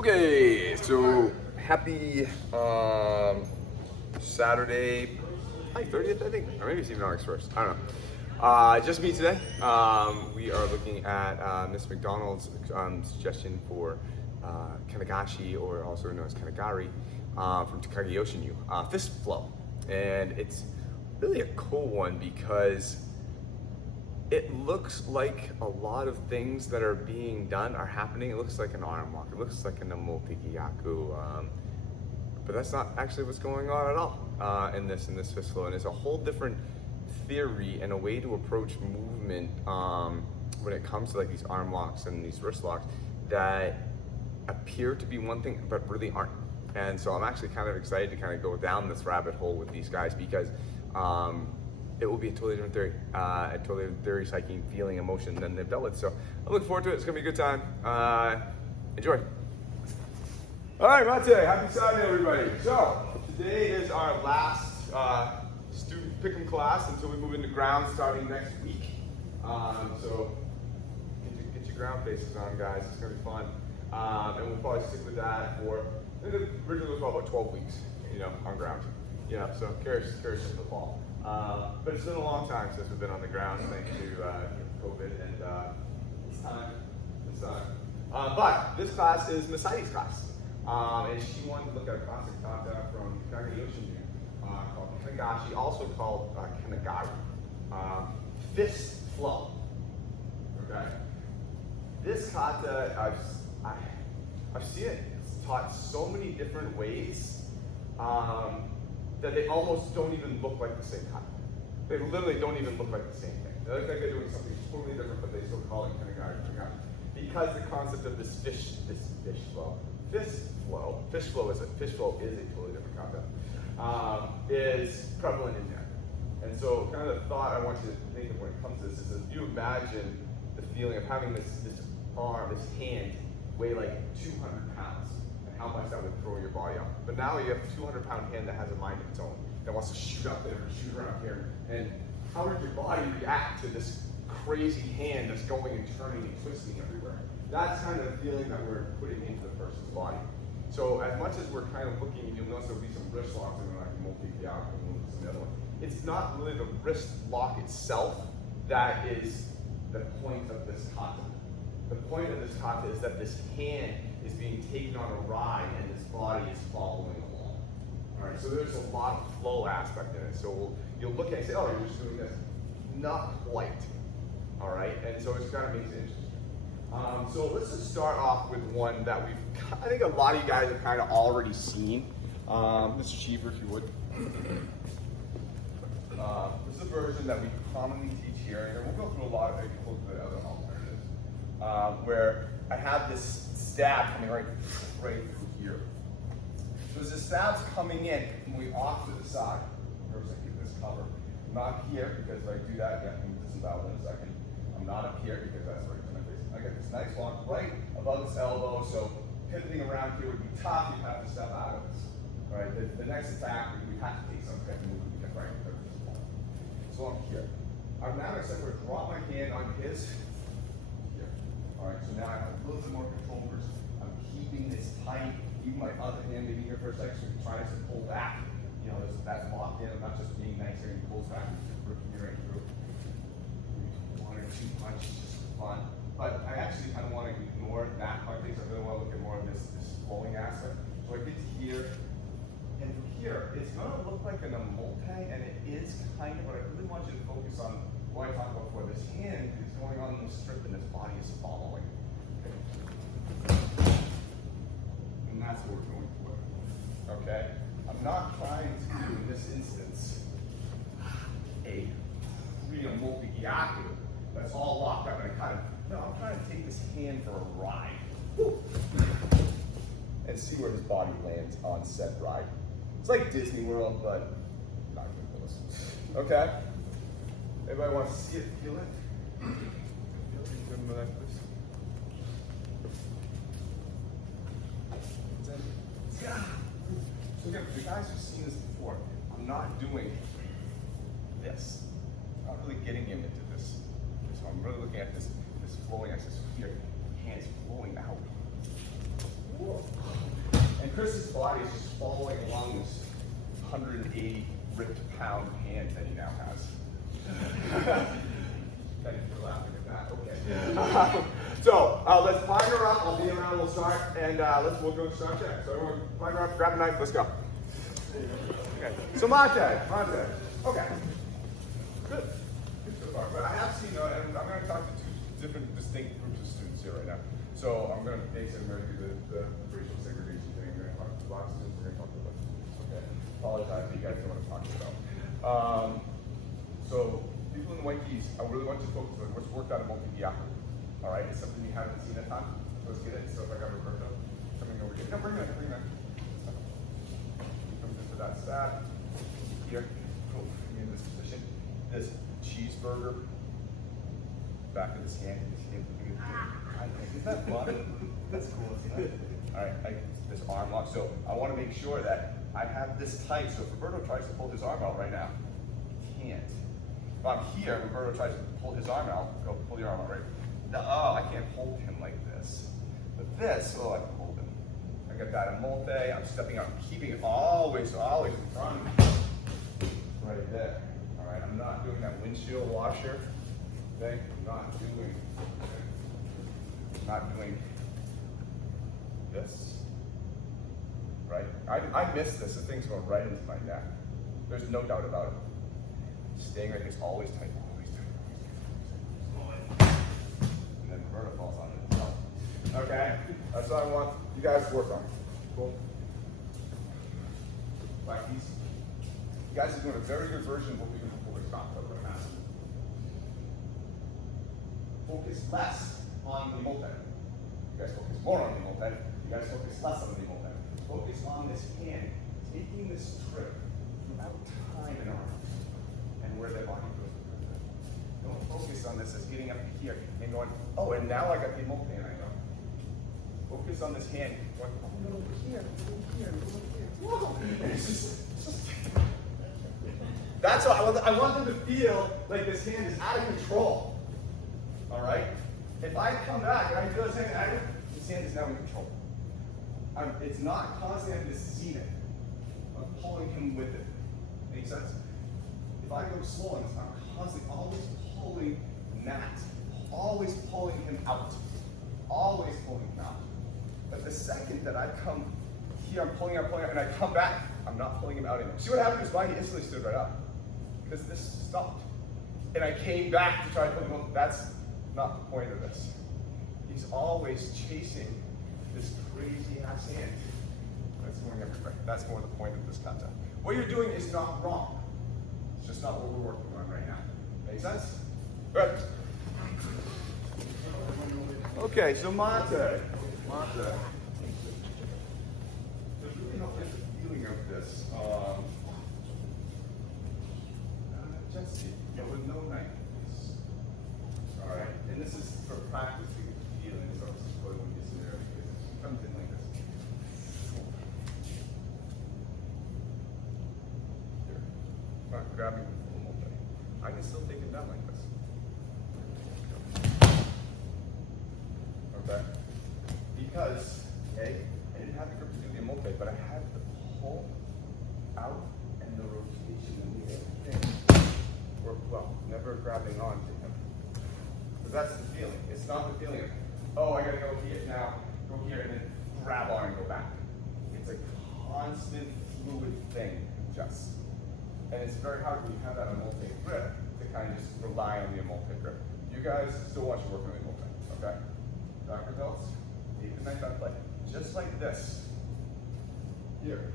Okay, so happy Saturday, 30th, I think, or maybe it's even August 1st. I don't know. Just me today. We are looking at Miss MacDonald's suggestion for Nagashi, or also known as Nagare, from Takagi Yoshinu, fist flow, and it's really a cool one because it looks like a lot of things that are being done are happening. It looks like an arm lock. It looks like an multi-gyaku, but that's not actually what's going on at all in this fist flow. And it's a whole different theory and a way to approach movement when it comes to like these arm locks and these wrist locks that appear to be one thing but really aren't. And so I'm actually kind of excited to kind of go down this rabbit hole with these guys because it will be a totally different theory, a totally different theory, psyche, feeling, emotion than they've dealt with. So I'm looking forward to it. It's gonna be a good time. Enjoy. All right, Mate, happy Saturday, everybody. So today is our last student pick'em class until we move into ground starting next week. So get your ground faces on, guys. It's gonna be fun. And we'll probably stick with that for, I think the original was about 12 weeks, on ground. So curious for the fall. But it's been a long time since we've been on the ground, thanks to COVID, and it's time. But this class is Miss Heidi's class, and she wanted to look at a classic kata from Takagi Yoshinu called Nagashi, also called Nagare, fist flow. Okay, this kata I've seen it. It's taught so many different ways. That they almost don't even look like the same kata. They literally don't even look like the same thing. They look like they're doing something totally different, but they still call it Nagare. Because the concept of this fish flow is a totally different concept, is prevalent in there. And so kind of the thought I want you to think of when it comes to this is if you imagine the feeling of having this arm, this hand, weigh like 200 pounds. How much that would throw your body off. But now you have a 200-pound hand that has a mind of its own, that wants to shoot up there and shoot around here. And how would your body react to this crazy hand that's going and turning and twisting everywhere? That's kind of the feeling that we're putting into the person's body. So as much as we're kind of looking, and you'll notice there'll be some wrist locks in there, like multi-gyaku and some other one. It's not really the wrist lock itself that is the point of this kata. The point of this kata is that this hand is being taken on a ride and this body is following along. All right, so there's a lot of flow aspect in it. So you'll look at it and say, oh, you're just doing this. Not quite, all right? And so it's kind of makes it interesting. So let's just start off with one that I think a lot of you guys have kind of already seen. Mr. Cheever, if you would. This is a version that we commonly teach here, and we'll go through a lot of other alternatives, where I have this stab coming right through here. So as the stab's coming in, and we off to the side. First, I keep this cover. I'm not here because if I do that, yeah, I can disavow in a second. I'm not up here because that's right to my face. I get this nice lock right above this elbow, so pivoting around here would be tough. You'd have to step out of this. All right, the next attack, we have to take some kind of move to get right to this ball. So I'm here. I'm now going to drop my hand on his. All right, so now I have a little bit more control over. I'm keeping this tight. Even my other hand maybe here for a second, so I'm trying to pull back. That's locked in. I'm not just being nice here and he pulls back and just ripping your right through. One or two punches, just fun. But I actually kind of want to ignore that part. I really want to look at more of this flowing aspect. So I get to here, and from here, it's going to look like an multi, and it is kind of, but I really want you to focus on what I talked about before. This hand is going on the strip and this body is following. And that's what we're going for. Okay? I'm not trying to do, in this instance, a real multi-gyaku that's all locked up and no, I'm trying to take this hand for a ride. Woo. And see where his body lands on said ride. It's like Disney World, but not even close. Okay? Everybody wants to see it, feel it? So again, for the guys who've seen this before, I'm not doing this. I'm not really getting him into this. So I'm really looking at this flowing access here. Hands flowing out. Whoa. And Chris's body is just following along this 180 ripped pound hand that he now has. Thank you for laughing at that. Okay. So let's line her up. I'll be around. We'll start, and we'll go start check. So everyone, line her up. Grab a knife. Let's go. Okay. So Monte. Okay. Good. Good so far. But I have seen, and I'm going to talk to two different distinct groups of students here right now. So I'm going to basically do the racial segregation thing. We're going to talk to black students. We're going to talk to white students. Okay. Apologize if you guys know what I'm talking about. So people in the white keys, I really want you to focus on what's worked out of multi-geography. All right, it's something you haven't seen a ton. So let's get it. So if I got Roberto coming over here, no, bring that. Comes into that stab here. Cool. In this position, this cheeseburger back of his hand. Is that fun? That's cool. Isn't it? All right, this arm lock. So I want to make sure that I have this tight. So if Roberto tries to pull his arm out right now, he can't. If I'm here, Roberto tries to pull his arm out. Go pull your arm out, right? Oh, I can't hold him like this. But this, I can hold him. I got that in multi. I'm stepping out, keeping it always in front. Right there. All right, I'm not doing that windshield washer thing. I'm not doing this. Right? I miss this. The thing's going right into my neck. There's no doubt about it. Staying right here is always tight. Roberto falls on it. Okay? That's what I want you guys to work on. Cool? Like these. You guys are doing a very good version of what we do before we stop over the mass. Focus less on the multi. You guys focus more on the multi. You guys focus less on the multi. Focus on this hand, taking this trip throughout time and arms, and where their body goes. Don't focus on this as getting up to here and going, oh, and now I got the multi and I know. Focus on this hand, going, oh, no, over here, over here, over here. Whoa. That's what I want them to feel like this hand is out of control. All right? If I come back and I feel this hand is now in control. It's not constantly at this zenith of pulling him with it. Make sense? If I go slow on this, I'm constantly always pulling Matt, always pulling him out, always pulling him out. But the second that I come here, I'm pulling out, and I come back, I'm not pulling him out anymore. See what happened to his body? He instantly stood right up. Because this stopped. And I came back to try to pull him out. That's not the point of this. He's always chasing this crazy ass hand. That's going everywhere. That's more the point of this kata. What you're doing is not wrong. It's just not what we're working on right now. Make sense? Good. Okay, so Monte. There's really no feeling of this. Just with no knife. All right, and this is for practicing feeling. So this is what we get there. Something like this. Here, not grabbing the full multi. I can still take it down like this. Okay, because I didn't have the grip to do the multi, but I had the pull out and the rotation and the thing. Well, never grabbing on to him. But that's the feeling. It's not the feeling of, oh, I gotta go here now, go here, and then grab on and go back. It's a constant fluid thing, just. And it's very hard when you have that on multi-grip to kind of just rely on the multi-grip. You guys still want to work on the multi, okay? Dr. Belts, take the knife out of play. Just like this. Here.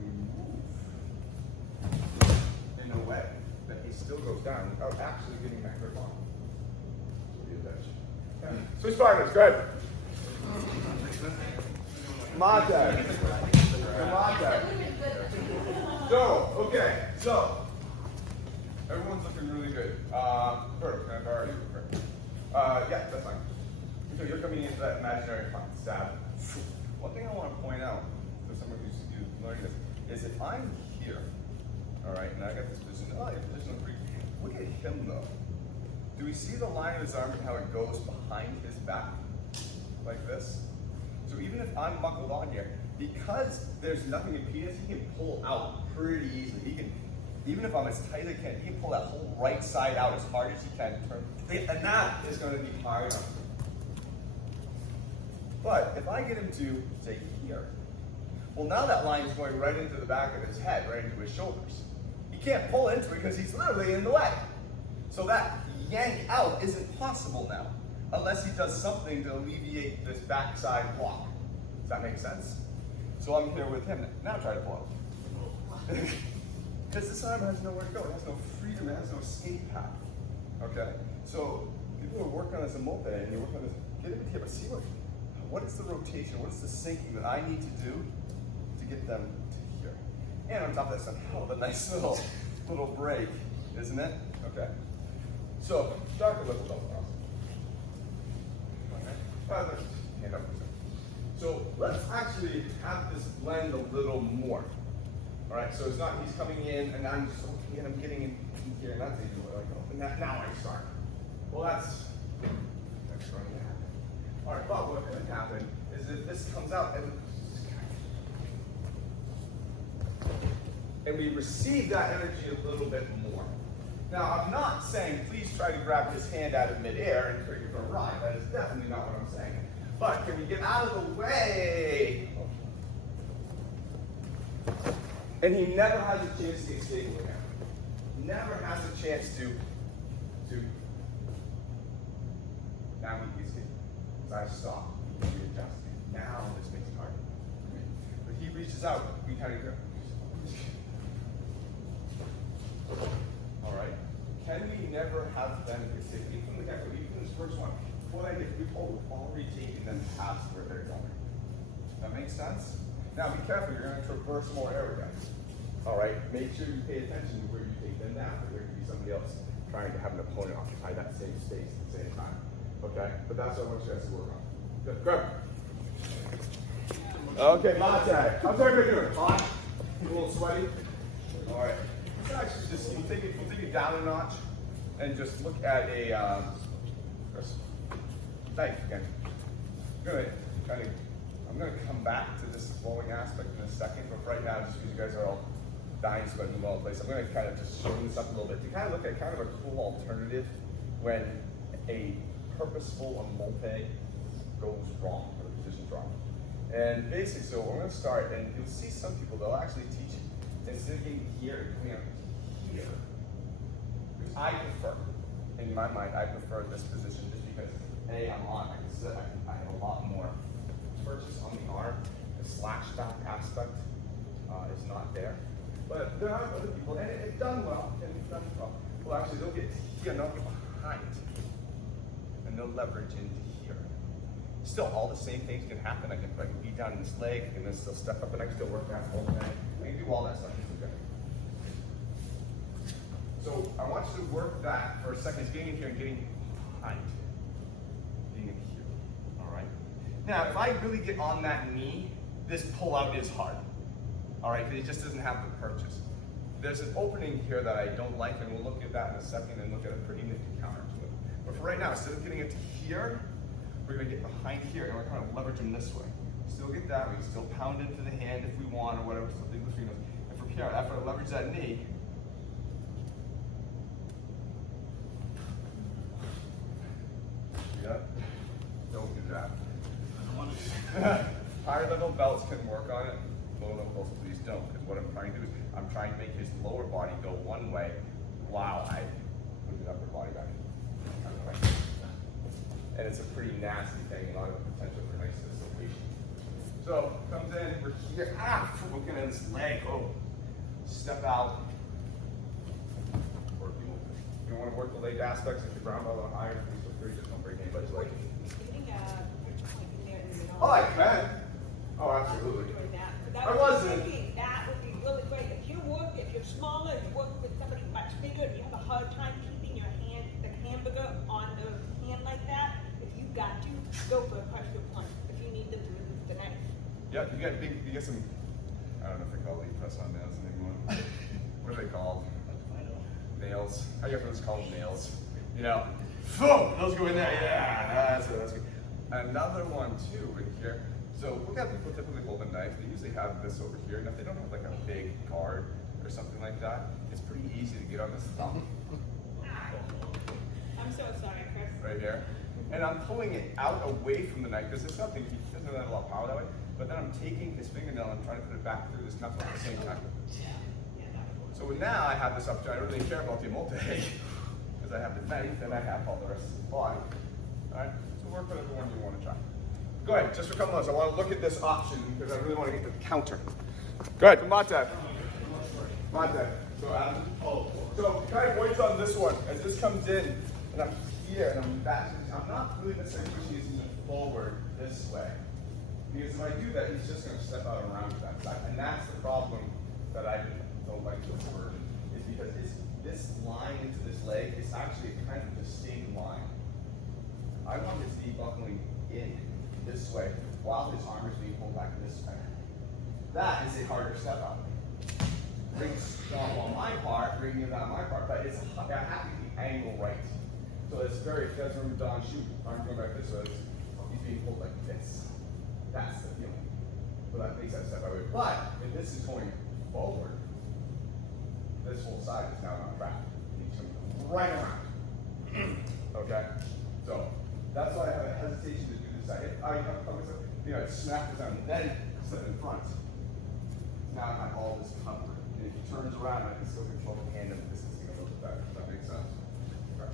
We move in a way that he still goes down without actually getting that grip on. Switch partners, go ahead. Mate. So, everyone's looking really good. Bert, can I borrow you? Yeah, that's fine. So you're coming into that imaginary stab. One thing I want to point out for someone who's learning this is if I'm here, all right, and I got this position, position of 3. Look at him though. Do we see the line of his arm and how it goes behind his back? Like this? So even if I'm buckled on here, because there's nothing impeding us, he can pull out pretty easily. He can, even if I'm as tight as I can, he can pull that whole right side out as hard as he can. And that is going to be hard enough. But if I get him to, say, here, well, now that line is going right into the back of his head, right into his shoulders. He can't pull into it because he's literally in the way. So that yank out isn't possible now, unless he does something to alleviate this backside block. Does that make sense? So I'm here with him. Now try to pull out. Because this arm has nowhere to go. It has no freedom. It has no escape path. Okay? So people who work on this in moped and you work on this, get him here, but see what is the rotation, what is the sinking that I need to do to get them to here? And on top of that, hell of a nice little break, isn't it? Okay. So start to lift it up. Okay. Hand up. So let's actually have this blend a little more. All right, so it's not he's coming in and I'm just looking at him getting in here, and that's even what I go. And now I start. Well, that's going to happen. All right, but what could happen is if this comes out and we receive that energy a little bit more. Now, I'm not saying please try to grab his hand out of midair and trigger for a ride. That is definitely not what I'm saying. But can we get out of the way? And he never has a chance to get stable again. Never has a chance to now he gets stable. So I stop, he readjusts. Now this makes it hard. But he reaches out, we kind of go. Alright. Can we never have them get stable? Even from the get-go, even from this first one. What I did, we've already taken them past where they're going. That makes sense? Now be careful, you're going to traverse more area. All right, make sure you pay attention to where you take them down, because there could be somebody else trying to have an opponent occupy that same space at the same time. Okay, but that's what I want you guys to work on. Good, grab. Okay, latte. How's everybody doing? Hot? A little sweaty? All right. Let's actually just we'll take it down a notch and just look at a knife again. I'm gonna come back to this flowing aspect in a second, but right now, just because you guys are all dying to move all the place, I'm gonna kind of just show this up a little bit to kind of look at kind of a cool alternative when a purposeful moped goes wrong, or the position's wrong. And basically, so we're gonna start, and you'll see some people, they'll actually teach instead of getting here and coming up here, which I prefer. In my mind, I prefer this position just because A, I'm on, I can sit, I have a lot more purchase on the arm. The slash back aspect is not there. But there are other people, and it's done well, well, actually, they'll get here, and they'll get behind, and they'll leverage into here. Still, all the same things can happen. I can beat down this leg, and then still step up, and I can still work that whole thing. I can do all that stuff. Okay. So I want you to work that for a second. It's getting in here and getting behind. Getting in here. All right. Now, if I really get on that knee, this pull-out is hard. All right, because it just doesn't have the purchase. There's an opening here that I don't like, and we'll look at that in a second and look at a pretty nifty counter to it. But for right now, instead of getting it to here, we're going to get behind here, and we're going to leverage them this way. Still get that. We can still pound into the hand if we want, or whatever, something between us. And from here, after I leverage that knee, yep, don't do that. Higher level belts can work on it. Lower level belts, please don't. Because what I'm trying to do is I'm trying to make his lower body go one way while I move his upper body back. And it's a pretty nasty thing, a lot of potential for nice dislocation. So comes in, we're here, looking at his leg, step out. Or if you want to work the leg aspects, if the ground a little higher, please feel free, just don't break anybody's leg. Oh, I can. Oh, absolutely. I wasn't. That would be really great. If you're smaller, you work with somebody much bigger, you have a hard time keeping your hand, the hamburger on the hand like that. If you got to, go for a partial punch. If you need them to remove the knife. Yeah, you get some, I don't know if they call it press on nails anymore. What are they called? Nails. I guess it's called nails. You know, those go in there. Yeah, that's good. Another one too, in here. So look how people typically hold a knife. They usually have this over here. Now if they don't have like a big guard or something like that, it's pretty easy to get on this thumb. I'm so sorry, Chris. Right here. And I'm pulling it out away from the knife because it's nothing, it doesn't have a lot of power that way. But then I'm taking his fingernail and I'm trying to put it back through this knuckle at the same time. So now I have this opportunity. I don't really care about the emote because I have the knife and I have all the rest of the body. Alright, so work with everyone you want to try. Go ahead, just for a couple minutes. I want to look at this option because I really want to get to the counter. Go ahead, Matev. Matev. So kind of points on this one as this comes in and I'm here and I'm back. I'm not really necessarily pushing his knee forward this way. Because if I do that, he's just going to step out around to that side. And that's the problem that I don't like this version, is because this line into this leg is actually a kind of distinct line. I want his knee buckling in this way while his arm is being pulled back this way. That is a harder step out. Brings down on my part, bringing it down my part, but it's I have to keep angle right. So it's very, if you guys remember Don shoot, arm going back this way, he's being pulled like this. That's the feeling. So that makes that step out. But if this is going forward, this whole side is now on track. He's coming right around. Okay? So that's why I have a hesitation to do this side. If I snap this down, then step in front. Now I have all this covered. And if he turns around, I can still control the hand and the distance a little bit better. Does that make sense? Okay.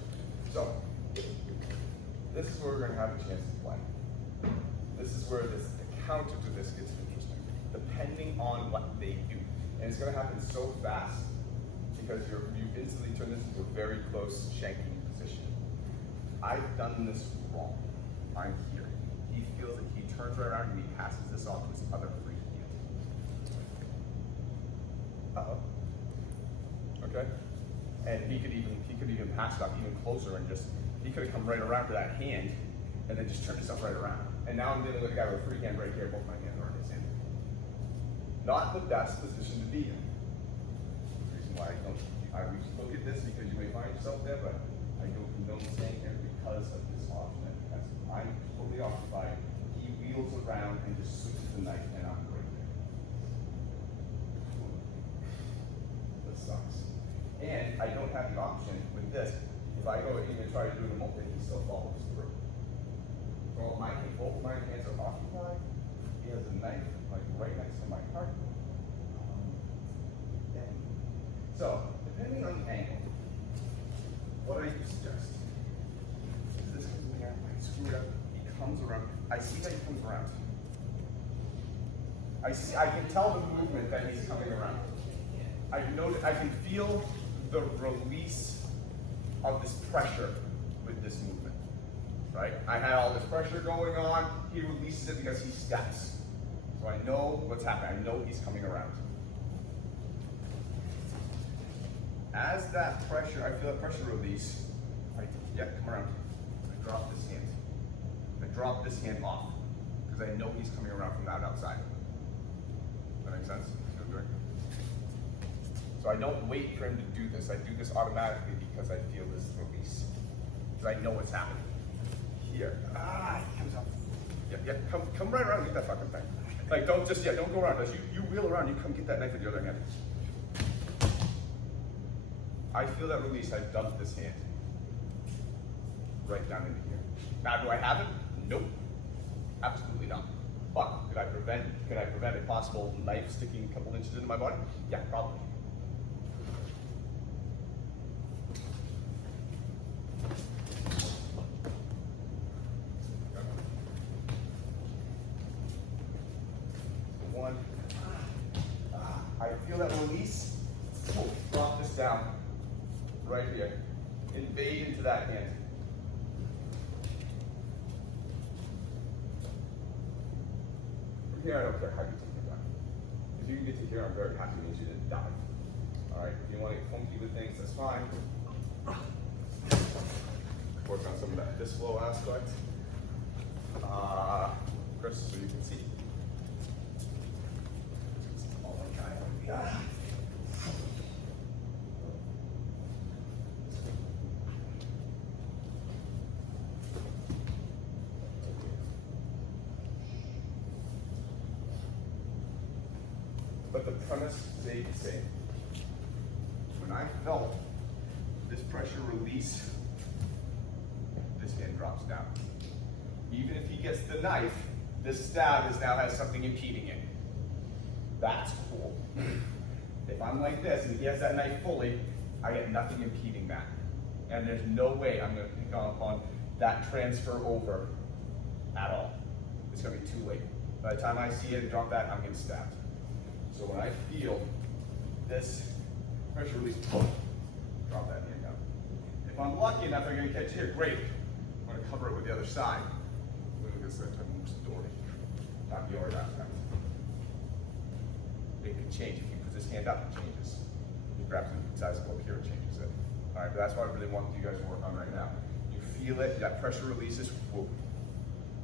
So this is where we're going to have a chance to play. This is where the counter to this gets interesting, depending on what they do. And it's going to happen so fast because you instantly turn this into a very close shanking position. I've done this wrong. I'm here. He feels it. He turns right around and he passes this off to his other free hand. Uh-oh. Okay? And he could even pass it off even closer and he could have come right around to that hand and then just turned himself right around. And now I'm dealing with a guy with a free hand right here, both my hands are on his hand. Not the best position to be in. The reason why we look at this because you may find yourself there, but I don't stand here because of this option. Because I'm totally occupied. He wheels around and just switches the knife and I'm right there. This sucks. And I don't have the option with this. If I go and even try to do the multi, he still follows through. Well, both my hands are occupied. He has a knife like right next to my heart. So, depending on the angle, what I suggest is this comes in here, I screw it up, he comes around. I see that he comes around. I can tell the movement that he's coming around. I can feel the release of this pressure with this movement. Right? I had all this pressure going on. He releases it because he steps. So I know what's happening. I know he's coming around. As that pressure, I feel that pressure release, come around. I drop this hand. I drop this hand off because I know he's coming around from that outside. Does that make sense? So I don't wait for him to do this. I do this automatically because I feel this release. Because I know what's happening. Here. He comes up. Come right around and get that fucking thing. Like, don't go around. As you wheel around, you come get that knife with the other hand. I feel that release. I dump this hand right down into here. Now, do I have it? Nope. Absolutely not. But could I prevent a possible knife sticking a couple inches into my body? Yeah, probably. One. I feel that release. Drop this down. Right here. Invade into that hand. From here, I don't care how you take it down. If you can get to here, I'm very happy means you didn't die. Alright, if you want to get funky with things, that's fine. Work on some of that fist flow aspect. Chris, so you can see. Oh my God. but the premise stayed the same. When I felt this pressure release, this hand drops down. Even if he gets the knife, this stab now has something impeding it. That's cool. If I'm like this and he has that knife fully, I get nothing impeding that. And there's no way I'm going to pick up on that transfer over at all. It's going to be too late. By the time I see it and drop that, I'm getting stabbed. So when I feel this pressure release, boom, drop that hand down. If I'm lucky enough, I'm going to catch here, great. I'm going to cover it with the other side. Look at this, that time moves the door. Not the order that time. It can change. If he puts his hand up, it changes. If he grabs the size of up here, it changes it. All right, but that's what I really want you guys to work on right now. You feel it, that pressure releases, whoop.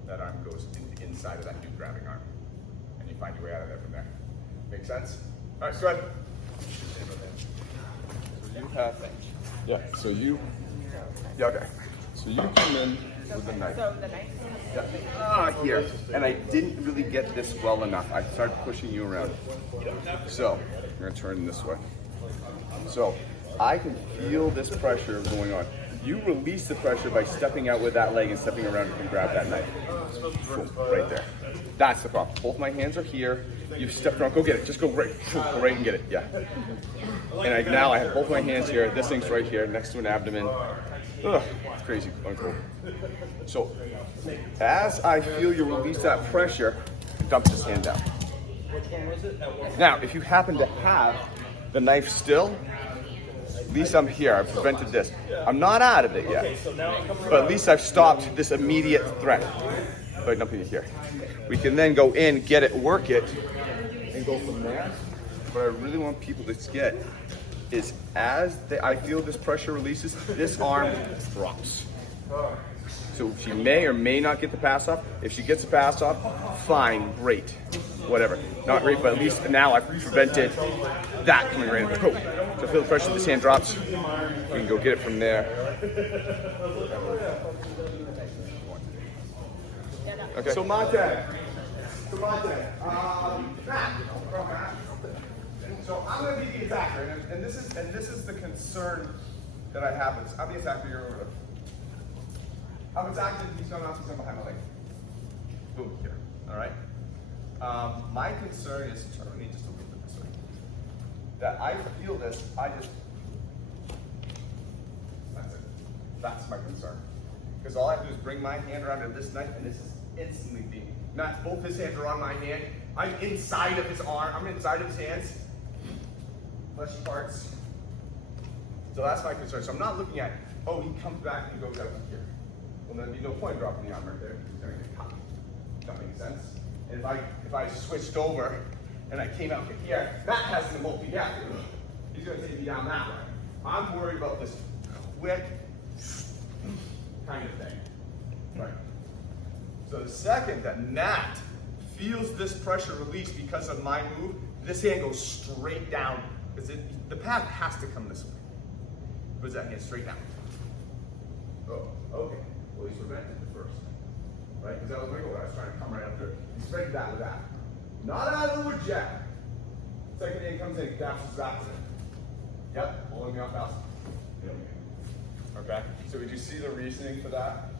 That arm goes into the inside of that new grabbing arm. And you find your way out of there from there. Make sense? All right, go ahead. So you have, yeah, okay. So you come in with the knife. So the knife. Here. And I didn't really get this well enough. I started pushing you around. So, I'm gonna turn this way. So, I can feel this pressure going on. You release the pressure by stepping out with that leg and stepping around and grab that knife. Boom, right there. That's the problem. Both my hands are here. You've stepped around, go get it. Just go right, go right and get it, yeah. And now I have both my hands here. This thing's right here next to an abdomen. Ugh, it's crazy, uncool. So, as I feel you release that pressure, dump this hand down. Now, if you happen to have the knife still, at least I'm here, I've prevented this. I'm not out of it yet, but at least I've stopped this immediate threat by dumping it here. We can then go in, get it, work it, and go from there. What I really want people to get is I feel this pressure releases, this arm drops. So she may or may not get the pass off. If she gets the pass off, fine, great, whatever. Not great, but at least now I've prevented that coming right in. Cool. So feel the pressure, this hand drops. We can go get it from there. Okay. So Matt. So I'm going to be the attacker, and this is the concern that I have. I'm the attacker, you're over there. I'm attacking, he's going out, he's behind my leg. Boom, here, all right? My concern is, I don't need just a little bit this way, that I feel this, that's it. That's my concern. Because all I have to do is bring my hand around to this knife, and this is instantly being, both his hands are on my hand. I'm inside of his arm, I'm inside of his hands. Fleshy parts. So that's my concern. So I'm not looking at, oh, he comes back and goes out here. Well, there'd be no point dropping the arm right there. He's going to get caught. That makes sense. And if I switched over and I came out here, that has the multi-gap. He's going to take me down that way. I'm worried about this quick kind of thing. Right. So the second that Nat feels this pressure release because of my move, this hand goes straight down. Because the path has to come this way. Puts that hand straight down. Oh, okay. Well, he's prevented it first. Right? Because that was my goal. I was trying to come right up there. He's prevented that with that. Not out of the wood yet. Second hand comes in, dashes back to it. Yep, pulling me off fast. Okay? So did you see the reasoning for that?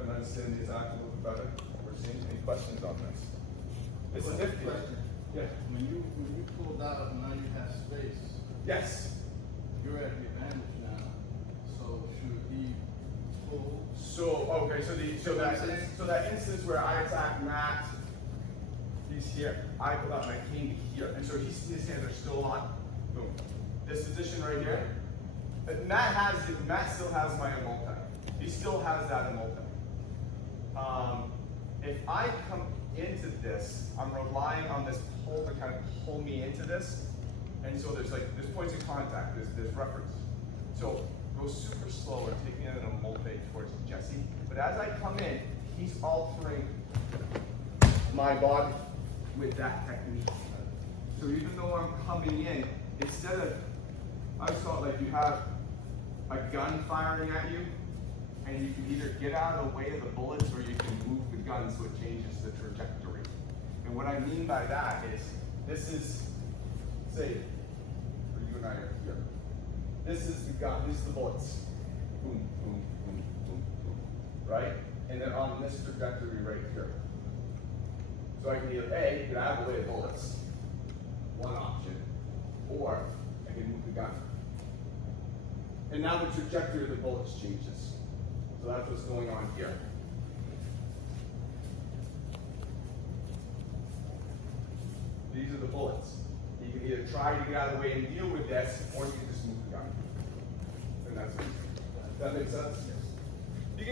And understand the attack a little bit better? We're seeing any questions on this? It's a nifty. Yeah. When you pulled out, now you have space. Yes. You're at the advantage now. So should he pull? So okay, so that instance where I attack Matt, he's here. I pull out my king here, and so his hands are still on. Boom. This position right here. Matt still has my multi. He still has that in multi. If I come into this, I'm relying on this pull to kind of pull me into this. And so there's points of contact, there's reference. So go super slow and take me in a multi towards Jesse. But as I come in, he's altering my body with that technique. So even though I'm coming in, instead of, I saw like you have a gun firing at you, and you can either get out of the way of the bullets or you can move the gun so it changes the trajectory. And what I mean by that is, this is say, for you and I are here. This is the bullets. Boom, boom, boom, boom, boom. Right? And then on this trajectory right here. So I can either A, get out of the way of bullets, one option, or I can move the gun. And now the trajectory of the bullets changes. So that's what's going on here. These are the bullets. You can either try to get out of the way and deal with this, or you can just move the gun. And that's it. That makes sense?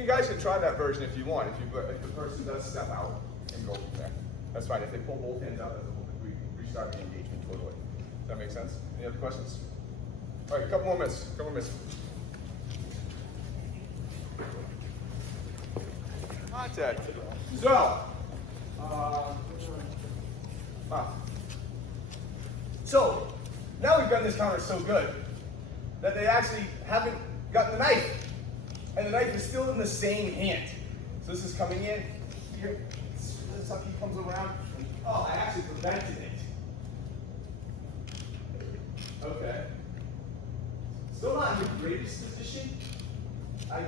Guys can try that version if you want. If the person does step out and go from there, that's fine. If they pull both hands out, we can restart the engagement totally. Does that make sense? Any other questions? All right, a couple more minutes. Contact. So now we've gotten this counter so good that they actually haven't gotten the knife. And the knife is still in the same hand. So this is coming in here. This up, he comes around. And, oh, I actually prevented it. Okay. Still not in the greatest position. At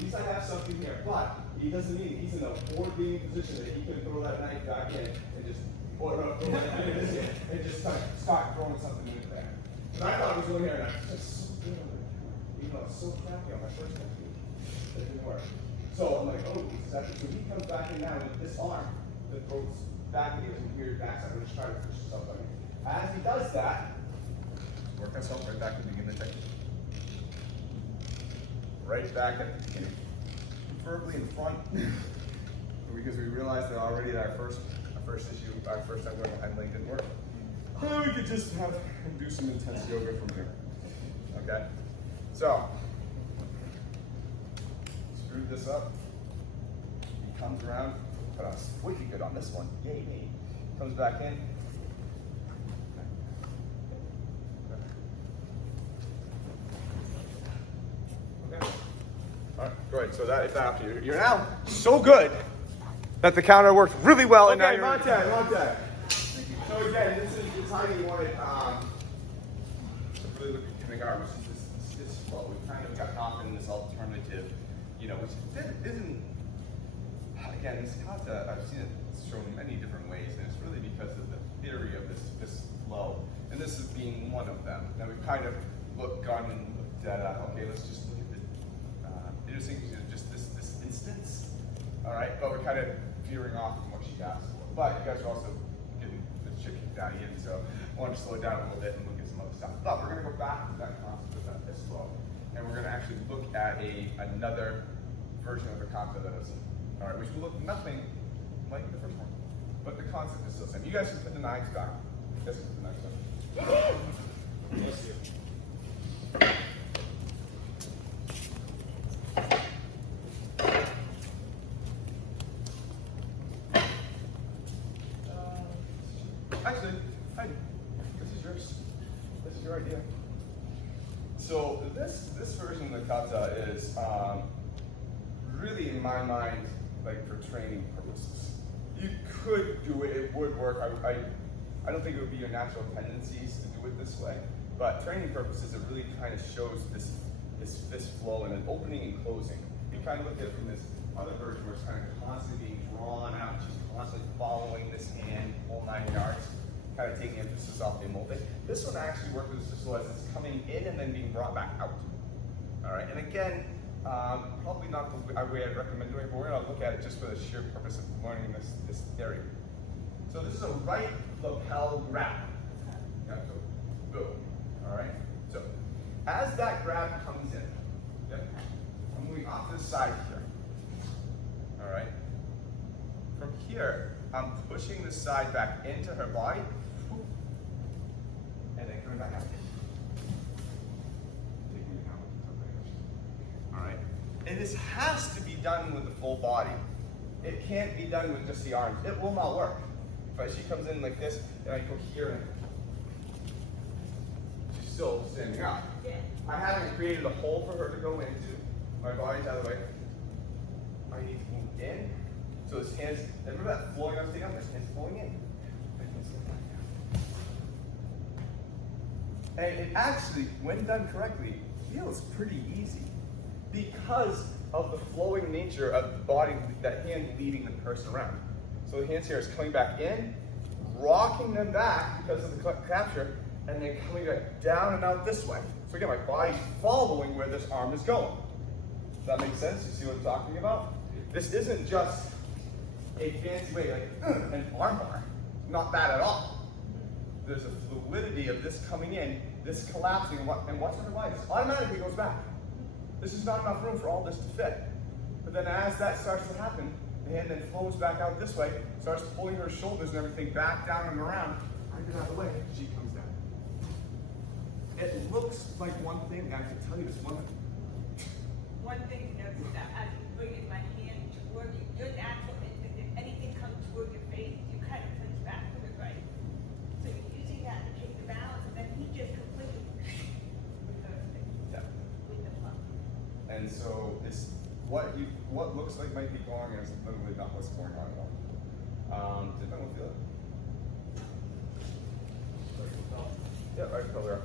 least I have something here, but he doesn't mean he's in a forward-leaning position that he can throw that knife back in and just, or throw that knife in his hand and just start throwing something in there. And I thought it was going here, and I was just so good. Even though it's so crappy on my first technique, it didn't work. So I'm like, oh, so he comes back in now with this arm that throws back and he has a weird backside. I'm just trying to push himself on me. As he does that, work myself right back to the beginning of the technique. Right back at the beginning. Preferably in front, because we realized that already that our first time doing handling didn't work. Oh, we could just do some intense yoga from here. Okay? So, screw this up. He comes around, put on squeaky good on this one. Yay, me. Comes back in. Okay. All right, good. So that, if that after you're now so good that the counter worked really well. Okay, and now you're Montag. So again, this is Heidi wanted to really look at Nagare, which is this flow. We've kind of got off in this alternative, which isn't, again, this kata, I've seen it shown in many different ways, and it's really because of the theory of this flow. And this is being one of them. Now we've kind of gone and looked at, okay, let's just look at the interesting, just this instance, all right? But we're kind of veering off from what she asked for. But you guys are also getting the chicken down in, so I want to slow it down a little bit and look at some other stuff. But we're going to go back to that concept of that this flow, and we're going to actually look at another version of the concept that I've seen, all right, which will look nothing like the first one, but the concept is still the same. You guys can put the knives back. You guys can put the knives back. Let's see. Actually, Heidi, this is yours. This is your idea. So this version of the kata is really, in my mind, like for training purposes. You could do it; it would work. I don't think it would be your natural tendencies to do it this way, but training purposes, it really kind of shows this flow and an opening and closing. You kind of look at it from this other version where it's kind of constantly being drawn out, just constantly following this hand, whole 9 yards, kind of taking emphasis off the emote. This one actually works as slow as it's coming in and then being brought back out. All right, and again, probably not the way I'd recommend doing it, but we're going to look at it just for the sheer purpose of learning this theory. So this is a right lapel grab. Yeah, so go. All right. So as that grab comes in, okay, I'm moving off this side here. All right. From here, I'm pushing the side back into her body, and then coming back out. Taking it down. All right. And this has to be done with the full body. It can't be done with just the arms. It will not work. But she comes in like this, and I go here, and she's still standing up. Yeah. I haven't created a hole for her to go into. My body's out of the way. I need to move in. So his hands, remember that flowing I was taking out? His hands flowing in. And it actually, when done correctly, feels pretty easy because of the flowing nature of the body, that hand leading the person around. So the hands here is coming back in, rocking them back because of the capture, and then coming back down and out this way. So again, my body's following where this arm is going. Does that make sense? You see what I'm talking about? This isn't just a fancy way, like an arm bar. Not that at all. There's a fluidity of this coming in, this collapsing, and watch what it lies. Automatically goes back. This is not enough room for all this to fit. But then as that starts to happen, the hand then flows back out this way, starts pulling her shoulders and everything back down and around. I get out of the way, she comes down. It looks like one thing, and I can tell you this one thing. One thing to notice that as you bring my hand toward you, your natural instinct, if anything comes toward your face, you kind of punch back to the right. So you're using that to take the balance, and then he just completely reversed it with the flow. And so it's what looks like might be going on is literally not what's going on at all. Did anyone feel it? Yeah, I feel there.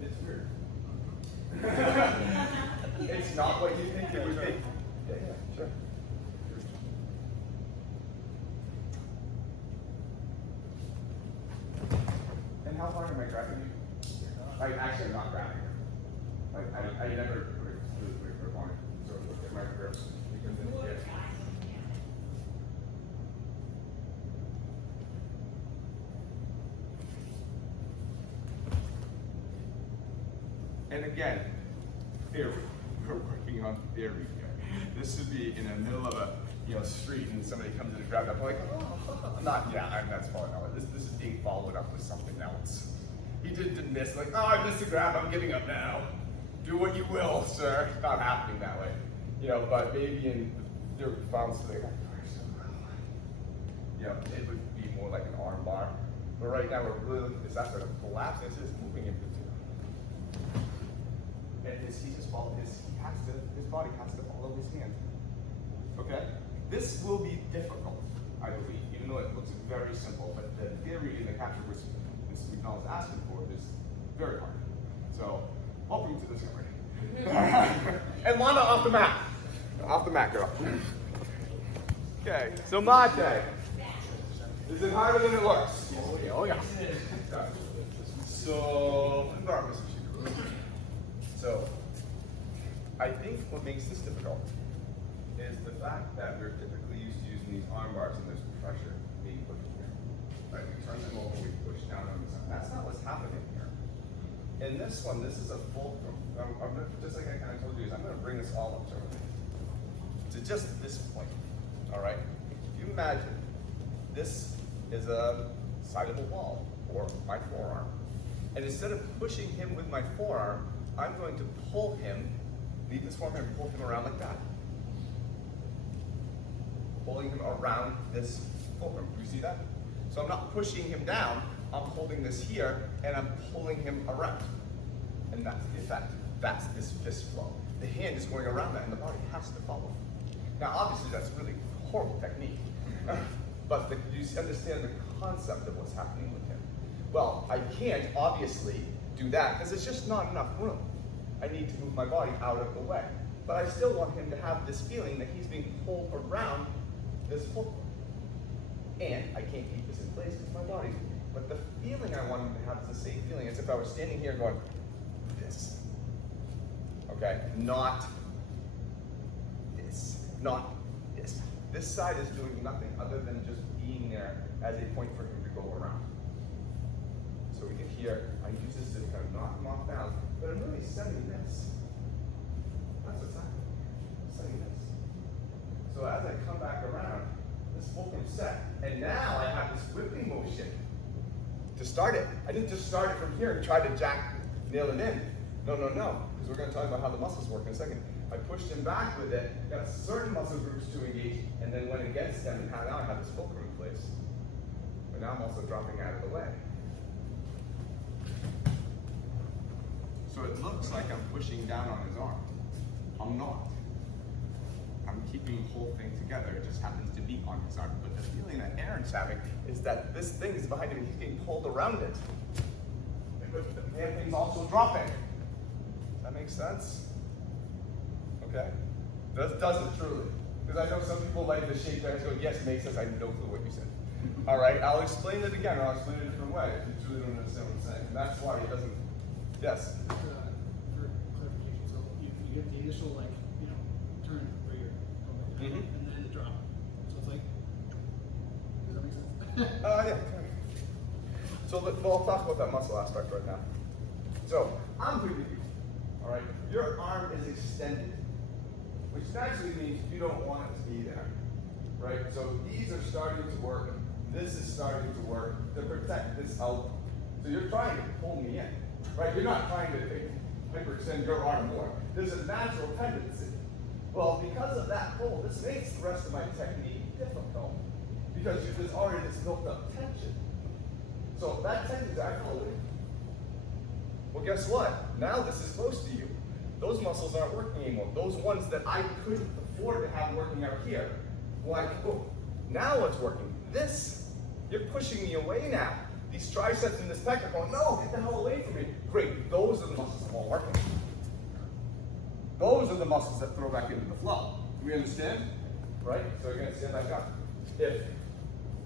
It's weird. It's not what you think it would be. Yeah, sure. And how hard am I grabbing you? Like, actually, I'm not grabbing her. Like, I never put it through the grip on it. So look at my grips because it's here. And again, theory. We're working on theory here. This would be in the middle of a street and somebody comes in and grabs up. I'm like, oh, not yeah, that's following up. This is being followed up with something else. He didn't miss, like, oh, I missed the grab, I'm giving up now. Do what you will, sir. It's not happening that way. But maybe in the theory found something like, it would be more like an arm bar. But right now we're really looking at this after the collapse. This is moving into two. And his body has to follow his hand. Okay? This will be difficult, I believe, even though it looks very simple, but the theory in the capture which Mr. MacDonald's asking for is very hard. So, welcome to the discovery. And Lana off the mat. Off the mat, girl. Okay, so mate. Is it harder than it looks? Oh yeah. So, I think what makes this difficult is the fact that we're typically used to using these arm bars and there's pressure being put in here. Right, we turn them over, we push down on this. That's not what's happening here. In this one, this is a fulcrum. Just like I kind of told you, I'm going to bring this all up to just this point. All right? If you imagine this is a side of a wall, or my forearm. And instead of pushing him with my forearm, I'm going to pull him, leave this forearm and pull him around like that. Pulling him around this fulcrum. Do you see that? So I'm not pushing him down, I'm holding this here, and I'm pulling him around. And that's the effect. That's this fist flow. The hand is going around that, and the body has to follow. Now, obviously, that's really horrible technique. But you understand the concept of what's happening with him. Well, I can't, obviously, do that, because there's just not enough room. I need to move my body out of the way. But I still want him to have this feeling that he's being pulled around this fulcrum. And I can't keep this in place because my body's moving. But the feeling I want him to have is the same feeling as if I was standing here going, this. Okay? Not this. Not this. This side is doing nothing other than just being there as a point for him to go around. So we can hear, I use this to kind of knock him off balance, but I'm really sending this. That's what's happening. I'm sending this. So as I come back around, this fulcrum's set, and now I have this whipping motion to start it. I didn't just start it from here and try to nail it in. No, because we're going to talk about how the muscles work in a second. I pushed him back with it, got certain muscle groups to engage, and then went against them, and now I have this fulcrum in place. But now I'm also dropping out of the way. So it looks like I'm pushing down on his arm. I'm not. I'm keeping the whole thing together. It just happens to be on his arm. But the feeling that Aaron's having is that this thing is behind him and he's getting pulled around it. And thing's also dropping. Does that make sense? Okay? Doesn't truly. Because I know some people like to shake their heads and go, yes, it makes sense. I have no clue what you said. All right, I'll explain it again, or I'll explain it a different way if you truly don't understand what I'm saying. And that's why it doesn't, yes? For clarification, so you get the initial, like, turn where you're going, and then the drop. So it's like, does that make sense? Yeah. So we'll talk about that muscle aspect right now. So, I'm with you, all right? Your arm is extended, which naturally means you don't want it to be there, right? So these are starting to work. This is starting to work to protect this elbow. So you're trying to pull me in, right? You're not trying to hyperextend your arm more. There's a natural tendency. Well, because of that pull, this makes the rest of my technique difficult because there's already this built up tension. So that tension, I pull it. Well, guess what? Now this is close to you. Those muscles aren't working anymore. Those ones that I couldn't afford to have working out here. Well, now what's working? This. You're pushing me away now. These triceps and this pec are going, no, get the hell away from me. Great, those are the muscles that won't work. Those are the muscles that throw back into the flow. Do we understand? Right? So you're going to stand back up. If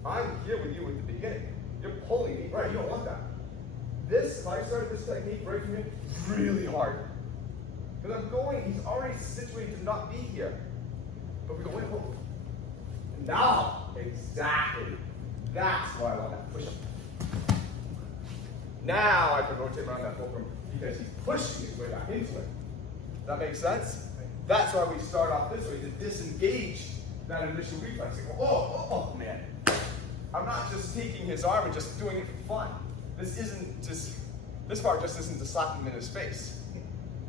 I'm here with you at the beginning, you're pulling me, right? You don't want that. This, if I started this technique right from here, really hard. Because I'm going, he's already situated to not be here. But we go, wait, hold. Now, exactly. That's why I want that push. Now I can rotate around that fulcrum because he's pushing his way back into it. Does that make sense? That's why we start off this way, to disengage that initial reflex. And go, oh, man. I'm not just taking his arm and just doing it for fun. This part just isn't to slap him in his face.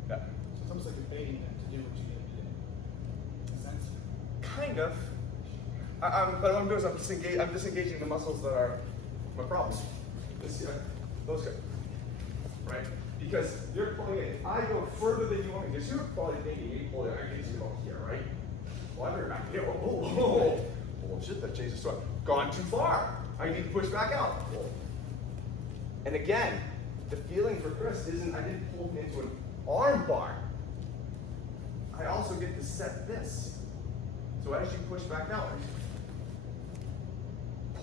Yeah. So it's almost like you're baiting them to do what you need to do. In a sense? Kind of. But what I'm doing is I'm disengaging the muscles that are my problem. Those guys. Right? Because you're pulling in. I go further than you want me, because you're probably thinking you pull it, I get you go here, right? Well, I better back here. Oh, shit, that changes story. Gone too far. I need to push back out. And again, the feeling for Chris isn't I didn't pull him into an arm bar. I also get to set this. So as you push back out,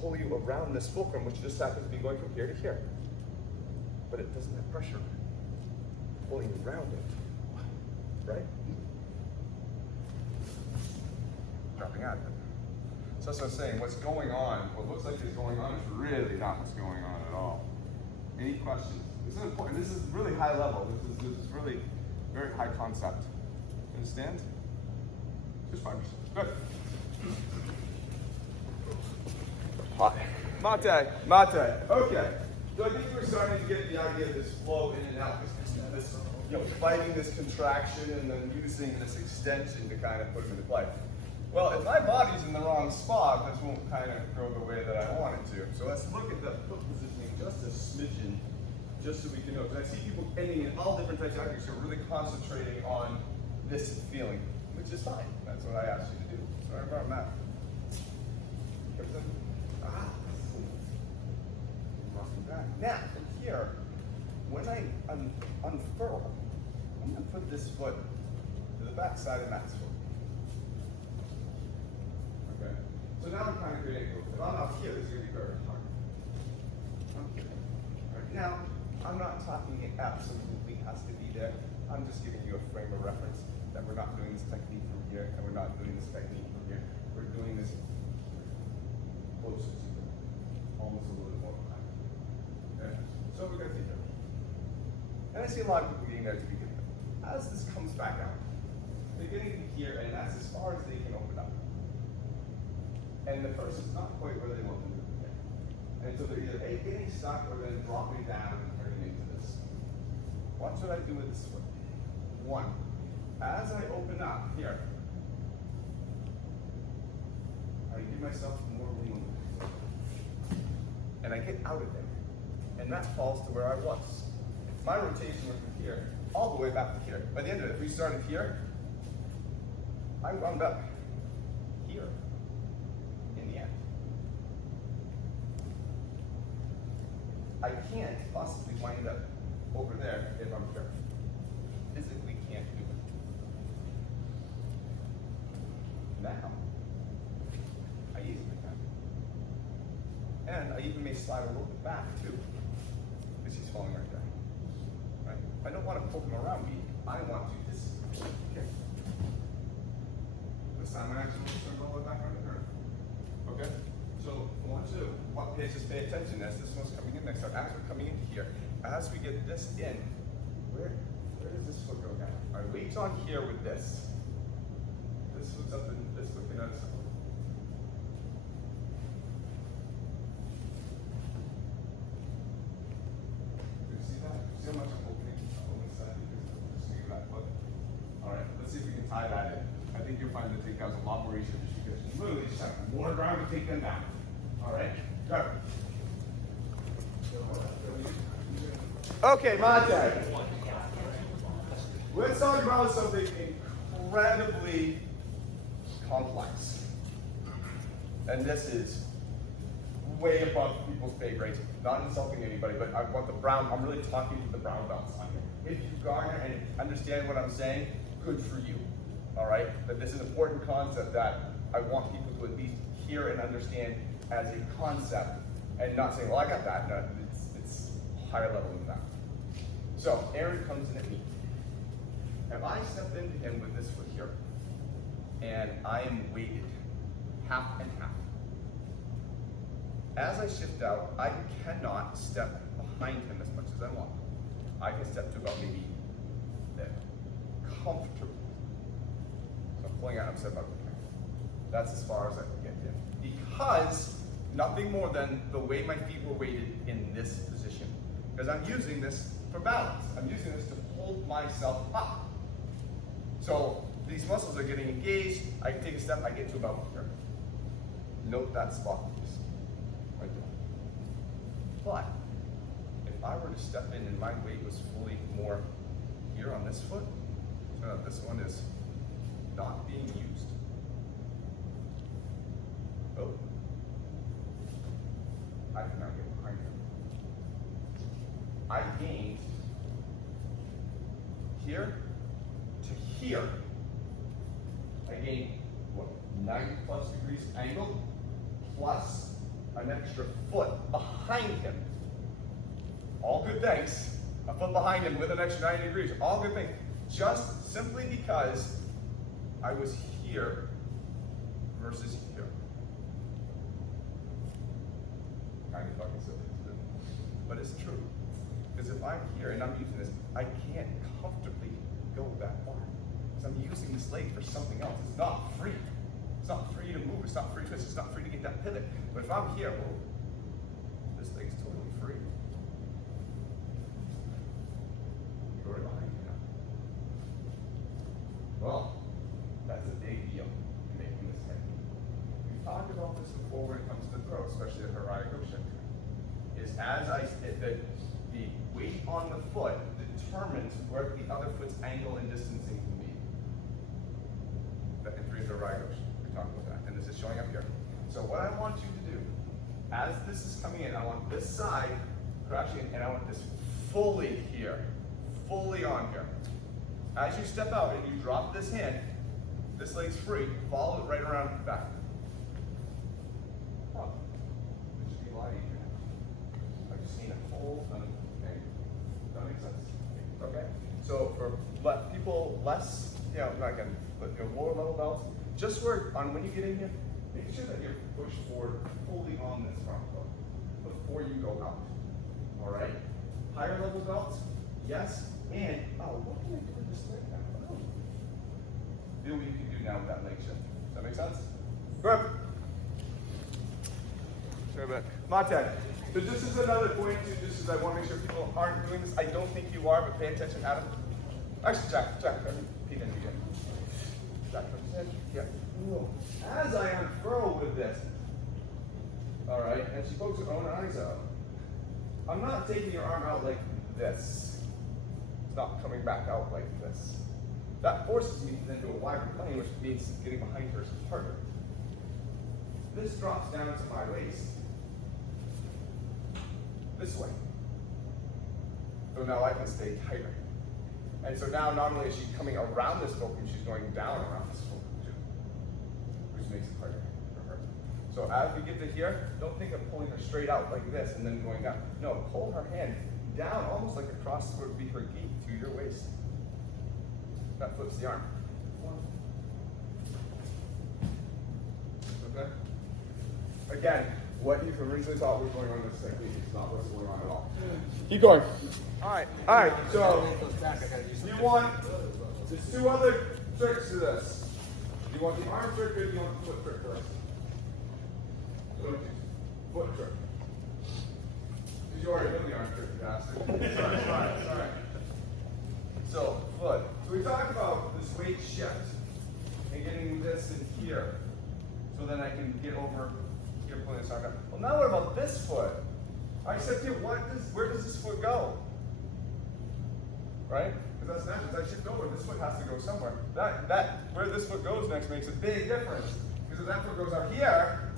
pull you around this fulcrum, which just happens to be going from here to here. But it doesn't have pressure. Pulling around it. Right? Dropping out of it. So that's what I'm saying. What's going on, what looks like is going on is really not what's going on at all. Any questions? This is important. This is really high level. This is really very high concept. Understand? Just 5%. Good. Hot. Mate. Okay. So I think we're starting to get the idea of this flow in and out, this fighting this contraction and then using this extension to kind of put it into play. Well, if my body's in the wrong spot, this won't kind of go the way that I want it to. So let's look at the foot positioning just a smidgen, just so we can know. Because I see people ending in all different types of activities who are really concentrating on this feeling, which is fine. That's what I asked you to do. Sorry about that. Rocking back. Now, from here, when I unfurl, I'm going to put this foot to the back side of Matt's foot. Okay. So now I'm kind of creating a group. If I'm up here, this is going to be very hard. Okay. Right now, I'm not talking it absolutely has to be there. I'm just giving you a frame of reference that we're not doing this technique from here, and we're not doing this technique from here. We're doing this closer to it, almost a little bit more behind. Okay. So we're going to take it. And I see a lot of people getting there to begin with. As this comes back out, they're getting here, and that's as far as they can open up. And the person's not quite where they want them to be. And so they're either getting stuck or then dropping down and turning into this. Watch what I do with this foot. One, as I open up here, I give myself more room. And I get out of there. And that falls to where I was. My rotation was from here all the way back to here. By the end of it, if we started here, I wound up I can't possibly wind up over there if I'm here. Physically can't do it. Now, I easily can. And I even may slide a little bit back too, because he's falling right there. Right? I don't want to poke him around me. I want to just here. This time I'm actually just going to go back on the curve. Okay? So I want you to just pay attention as this one's coming in next time. As we're coming into here, as we get this in, where does this foot go now? Our weight's on here with this. This foot's up in this foot can other side. You see that? See how much I'm opening on this side because I'm just using that foot? Alright, let's see if we can tie that in. I think you'll find the takedowns a lot more easier just because you literally just have more ground to take them down. Alright? Go. Okay, my turn. Let's talk about something incredibly complex. And this is way above people's pay grades. Not insulting anybody, but I want the brown, I'm really talking to the brown belts on here. If you garner and understand what I'm saying, good for you. Alright? But this is an important concept that I want people to at least hear and understand as a concept and not saying, well, I got that. No, it's higher level than that. So Aaron comes in at me. If I step into him with this foot here, and I am weighted half and half, as I shift out, I cannot step behind him as much as I want. I can step to about maybe there, comfortably. So I'm pulling out, I'm stepping out. That's as far as I can get him. Because nothing more than the way my feet were weighted in this position. Because I'm using this for balance. I'm using this to hold myself up. So these muscles are getting engaged. I can take a step, I get to about here. Note that spot, please. Right there. But if I were to step in and my weight was fully more here on this foot, so that this one is not being used. Oh. I cannot get behind him. I gained here to here. I gained, what, 90 plus degrees angle, plus an extra foot behind him. All good things. A foot behind him with an extra 90 degrees. All good things. Just simply because I was here versus here. Kind of fucking silly, isn't it? But it's true. Because if I'm here and I'm using this, I can't comfortably go that far. Because I'm using this leg for something else. It's not free. It's not free to move. It's not free to twist. It's not free to get that pivot. But if I'm here, well, this leg's totally free. Go right behind you now. Well, that's a big deal in making this technique. We've talked about this before when it comes to the throw, especially the Haraigo shift. Is as the weight on the foot determines where the other foot's angle and distancing can be. That in 3 Haraigo, we talked about that, and this is showing up here. So what I want you to do, as this is coming in, I want this side crashing in, and I want this fully here, fully on here. As you step out and you drop this hand, this leg's free, follow it right around the back. Oh, it should be a lot easier. I've just seen a whole ton of things. Does that make sense? Okay? So for people less, not again, but lower level belts, just work on when you get in here, make sure that you're pushed forward fully on this front foot before you go out. Alright? Higher level belts, yes, and what can I do with this leg now? Oh. Do what you can do now with that leg shift. Does that make sense? Good. Sorry about Mate. So this is another point too, just as I want to make sure people aren't doing this. I don't think you are, but pay attention, Adam. Actually, Jack, Pete in again. Jack comes in. Yeah. Whoa. As I unfurl with this, alright, and she pokes her own eyes out. I'm not taking your arm out like this. It's not coming back out like this. That forces me to then do a wider plane, which means getting behind her is harder. This drops down to my waist. This way. So now I can stay tighter. And so now not only is she coming around this fulcrum, she's going down around this fulcrum too, which makes it harder for her. So as we get to here, don't think of pulling her straight out like this and then going down. No, pull her hand down almost like across would be her gi to your waist. That flips the arm. Okay? Again, what you originally thought was going on in this technique is not what's going on at all. Keep going. All right, so you want, there's two other tricks to this. You want the arm trick or you want the foot trick first? Foot trick. Because you already did the arm trick, you bastard. Sorry. So, foot. So we talked about this weight shift and getting this in here. So then I can get over here, pulling this arm down. Well, now what about this foot? I said to you, where does this foot go? Right? Because that's natural. As I shift over, this foot has to go somewhere. Where this foot goes next makes a big difference. Because if that foot goes out here,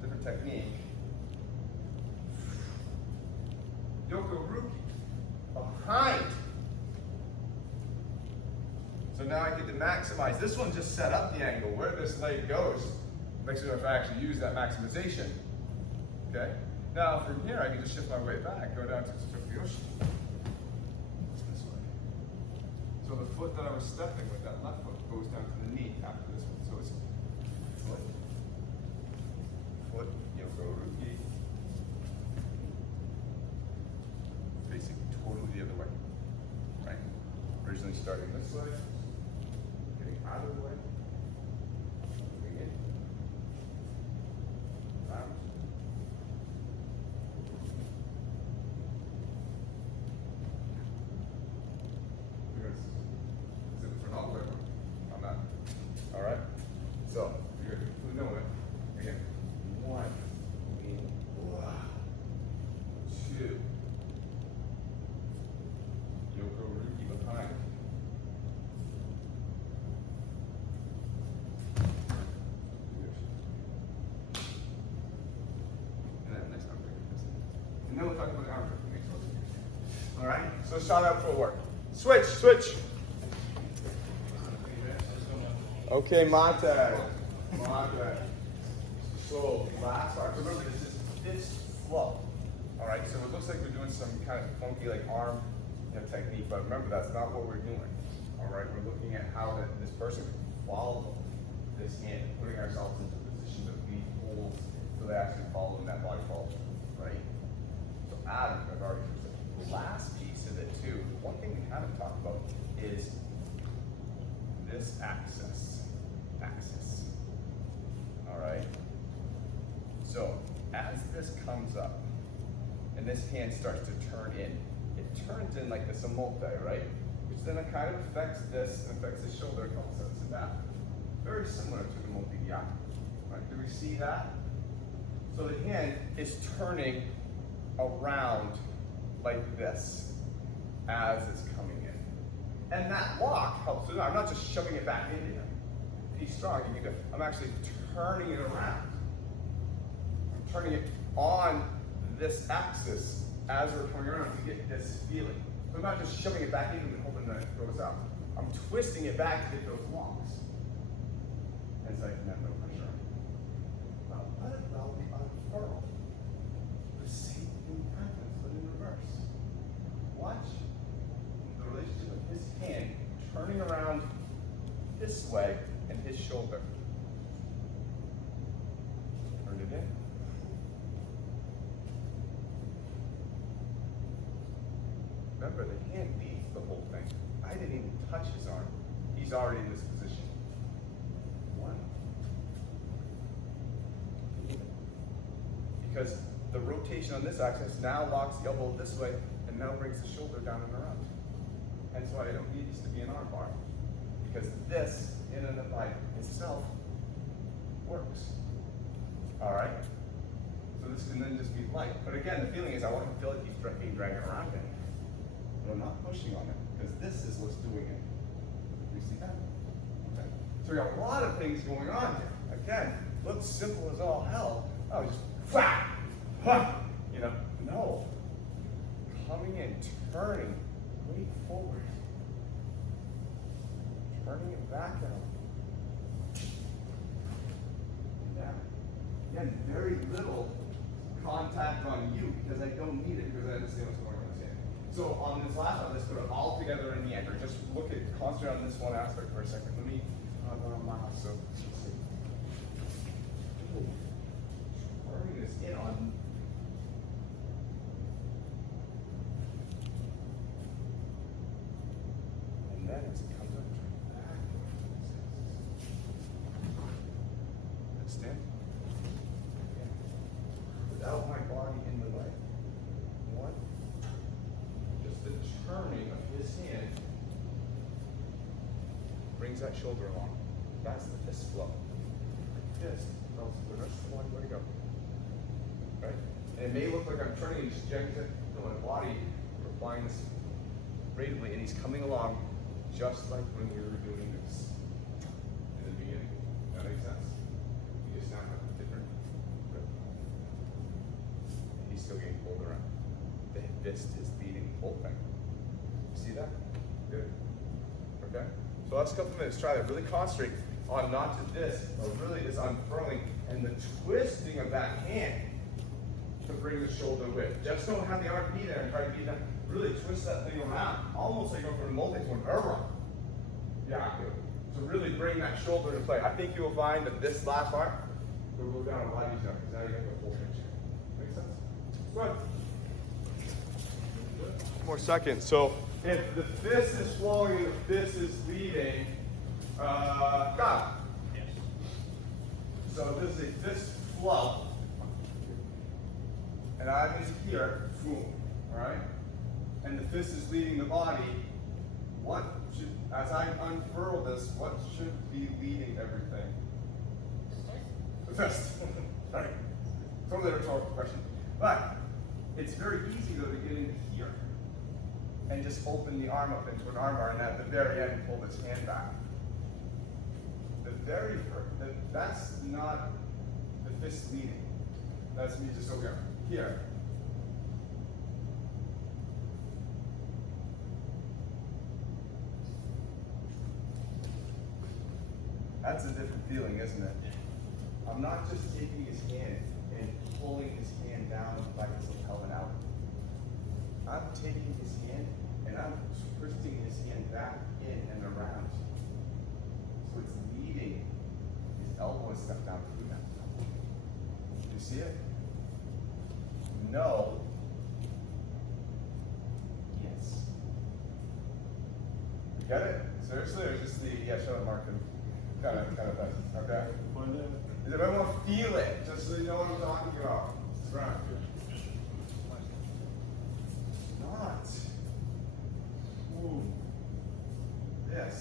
different technique. Yokoruki, behind. So now I get to maximize. This one just set up the angle. Where this leg goes makes it if I actually use that maximization. Okay? Now from here I can just shift my weight back, go down to Tsutokuyoshi. This way. So the foot that I was stepping with, that left foot, goes down to the knee after this one. So it's foot, Yokoruki. Basically totally the other way. Right? Originally starting this way. Getting out of the way. Moving in. Out. For not clear on that. Alright? So, you're completely knowing it. Again. 1. In. 2. Yokoruki behind. And then next arm trick. And then we'll talk about the arm trick next one. Alright? So shout out for work. Switch. Okay, Monte. So last part. Remember, this is fist flow. All right. So it looks like we're doing some kind of funky like arm technique, but remember that's not what we're doing. All right. We're looking at how this person can follow this hand, putting ourselves into a position that we hold, so they actually follow in that body follow. Right. So Adam, I've already said the last piece of it too. One thing we haven't talked about is this axis. All right. So as this comes up and this hand starts to turn in, it turns in like this multi, right? Which then it kind of affects this and affects the shoulder concepts and that. Very similar to the multi-yak. Right? Do we see that? So the hand is turning around like this as it's coming in. And that lock helps. So I'm not just shoving it back in here. If he's strong, you can go, I'm actually turning it around. I'm turning it on this axis as we're coming around to get this feeling. So I'm not just shoving it back in and hoping that it goes out. I'm twisting it back to get those locks. And so I can have no pressure. Now let it now be unfurled. The same thing happens, but in reverse. Watch the relationship of his hand turning around this way and his shoulder. Turn it in. Remember, the hand leads the whole thing. I didn't even touch his arm. He's already in this position. 1. Because the rotation on this axis now locks the elbow this way and now brings the shoulder down and around. Hence why I don't need this to be an arm bar. Because this, in and by itself, works. Alright? So this can then just be light. But again, the feeling is I want to feel like he's being dragged around it. But I'm not pushing on it, because this is what's doing it. You see that? Okay. So we got a lot of things going on here. Again, looks simple as all hell. Oh, just whack! Huh! You know, no. Coming and turning weight forward. Turning it back out. And down. Again, very little contact on you because I don't need it because I understand what's going on in this hand. So on this last one, let's put it all together in the end. Or just look at, concentrate on this one aspect for a second. Let me go on my house. So let's see. Ooh. Turning this in on. And then as it comes up, turn back. Stand. Without my body in the way. One. Just the turning of his hand brings that shoulder along. That's the fist flow. Fist. No, the rest of the body, where to go? Right? And it may look like I'm turning and just jagging it. No, my body, we're applying this ratably, and he's coming along just like when we were doing this in the beginning. That makes sense? You just now have a different grip. And he's still getting pulled around. The fist is leading the whole thing. See that? Good. Okay? So last couple minutes, try that. Really concentrate on not just this, but really this unfurling and the twisting of that hand to bring the shoulder width. Just don't have the arm be there and try to be that. Really twist that thing around, almost like going from a multi to an error. Yeah, good. So really bring that shoulder into play. I think you will find that this last arm will go down a lot easier because now you have the full picture. Make sense? Good. One more second. So if the fist is flowing and the fist is leading, got it. Yes. So this is a fist flow. And I'm here, boom, all right? And the fist is leading the body. What should, as I unfurl this, what should be leading everything? The fist. All right. Totally rhetorical question. But it's very easy though to get into here and just open the arm up into an arm bar and at the very end pull this hand back. The very first, that's not the fist leading. That's me just over here. That's a different feeling, isn't it? I'm not just taking his hand and pulling his hand down like his lapel and out. I'm taking his hand and I'm twisting his hand back in and around. So it's leading his elbow and step down through that. You see it? No. Yes. You get it? Seriously? Or just the, yeah, show it, Mark. Kind of thing. Okay? Does everyone feel it? Just so you know what I'm talking about. It's right. Not. Ooh. This.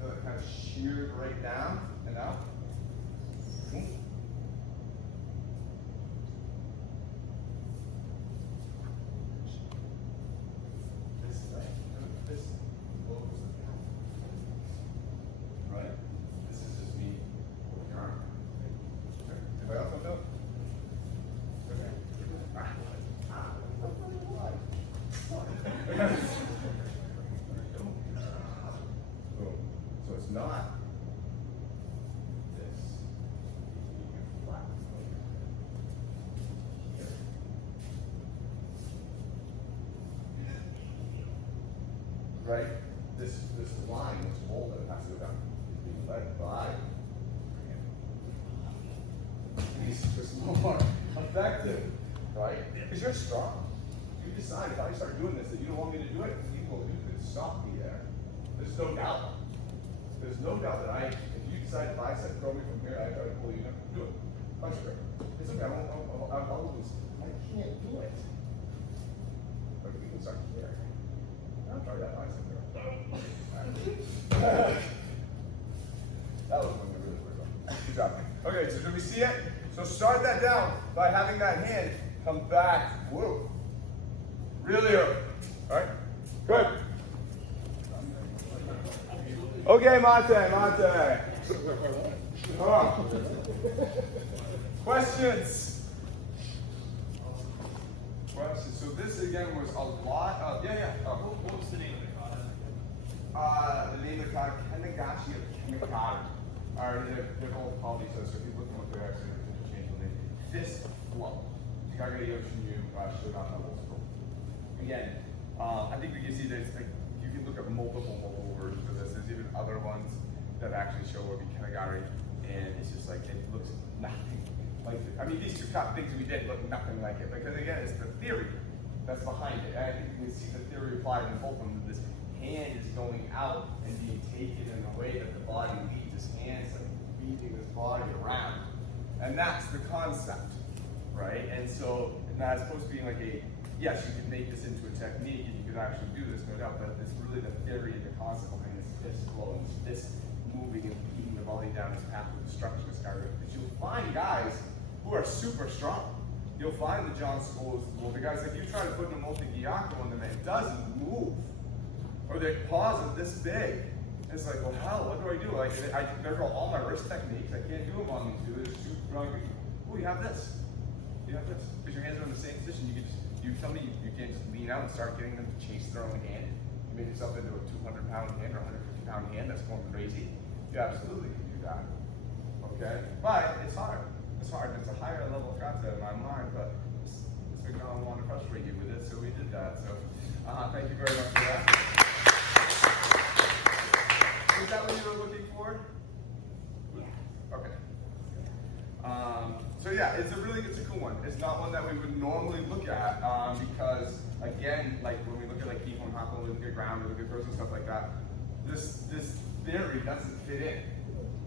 So it kind of sheared right down and out. Boom. This way. This blows it down. Right? This is just me holding your arm. Okay. Anybody else want to feel it? Okay. Boom. So it's not this. Flat. Right? This line, this hole that has to go down, is being led by he's just more effective, right? Because you're strong. You decide if I start doing this that you don't want me to do it, you could stop me there. There's no doubt. There's no doubt that if you decide if I said throw me from here, I try to pull you, never do it. That's great. It's okay, I'll lose. I can't do it. But we can start here. I'll try that bicep there. That was one we really worked on. Good job. Okay, so do we see it? So start that down by having that hand come back. Whoa. Really early. Alright? Good. Okay, Monte. Questions? So this again was a lot of, What was the name of the kata? the name of the kata, Nagashi of Nagare. They're both called each other, so if you look at what they're actually interchangeable names. Fist flow. Nagare Yoshinu Shodan levels. Again, I think we can see there's like, you can look at multiple versions of this. There's even other ones that actually show what we Nagare, and it's just like, it looks nothing like it. I mean, these two things we did look nothing like it, because again, it's the theory that's behind it. And I think we can see the theory applied in both of them. This hand is going out and being taken in a way that the body leads. His hands like weaving this body around. And that's the concept, right? And so, now as opposed to being like a, yes, you can make this into a technique and you could actually do this, no doubt, but it's really the theory and the concept behind this fist flow and this moving and leading the body down this path of destruction. Because you'll find guys who are super strong. You'll find the John Scholes, well, the guys like you try to put in a multi-gyakko on them and it doesn't move. Or their paws are this big. It's like, well, hell, what do I do? Like, I remember all my wrist techniques. I can't do them on these two. They're too strong. Oh, you have this. You have this. Because your hands are in the same position. You can just, tell me you can't just lean out and start getting them to chase their own hand. You make yourself into a 200-pound hand or 150-pound hand that's going crazy. You absolutely can do that. Okay? But it's hard. It's hard. It's a higher level concept in my mind, but Mr. McDonald wanted to frustrate you with it, so we did that. So thank you very much for that. Is that what you were looking for? Yeah. Okay. So yeah, it's a cool one. It's not one that we would normally look at because again, like when we look at like Kihon Hako, we look at ground, we look at throws and stuff like that. This theory doesn't fit in,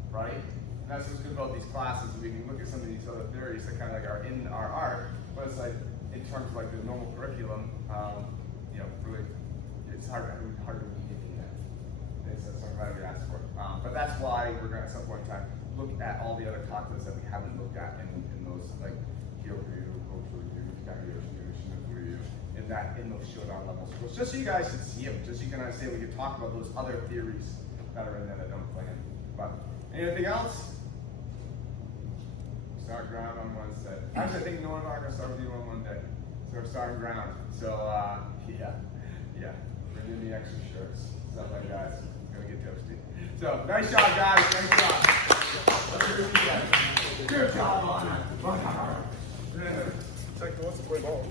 right? And that's what's good about these classes. We can look at some of these other theories that kind of like are in our art, but it's like in terms of like the normal curriculum, really, it's hard to weave it in there. So I'm glad we asked for it. But that's why we're going to at some point in time look at all the other katas that we haven't looked at in those like Kyokuryu, Kokuryu, Nagashi, in those Shodan level schools. Just so you guys can see them, just so you can understand, we can talk about those other theories that are in there that don't play in. But anything else? Start ground on Wednesday. Actually, I think Noah and I are going to start with you on Monday. So we're starting ground. So yeah. Bring in the extra shirts, stuff like that. It's gonna get toasty. So nice job, guys. Nice job. Good job on it. It's like, what's the play ball?